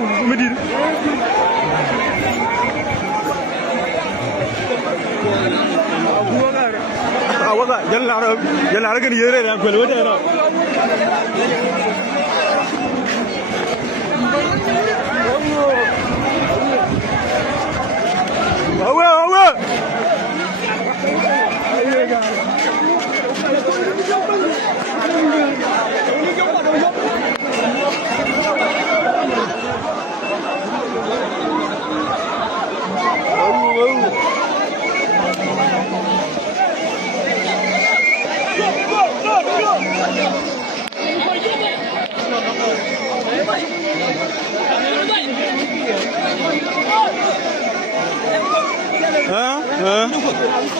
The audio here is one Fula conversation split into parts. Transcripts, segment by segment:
Medina awaka jalara kan yere na kwel wata na awa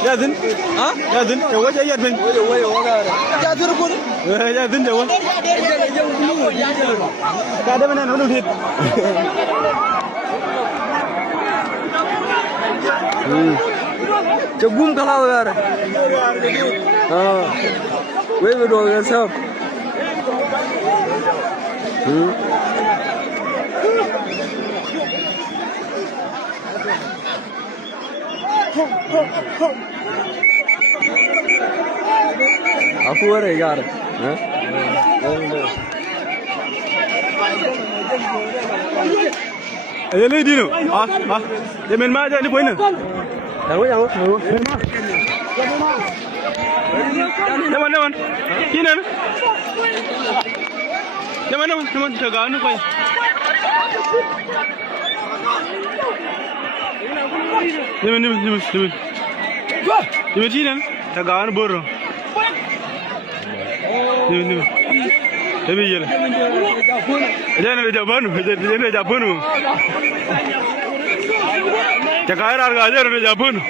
Jadin, jadin, jawab aja jadin. Jadin pun. Jadin jawab. Kada mana nak duduk? Cegum kalau yaar. Weh betul ya sab. Aku ada yaar. Ayo ni dino. Dia main mana aja ni poin ni. Jangan. Teman. Kini ni. Teman. Jaga anu kau. Teman. Teman sini. Jaga anu boru. Teman. Tapi je. Jangan ada Japanu. Cakap harga aja ada Japanu.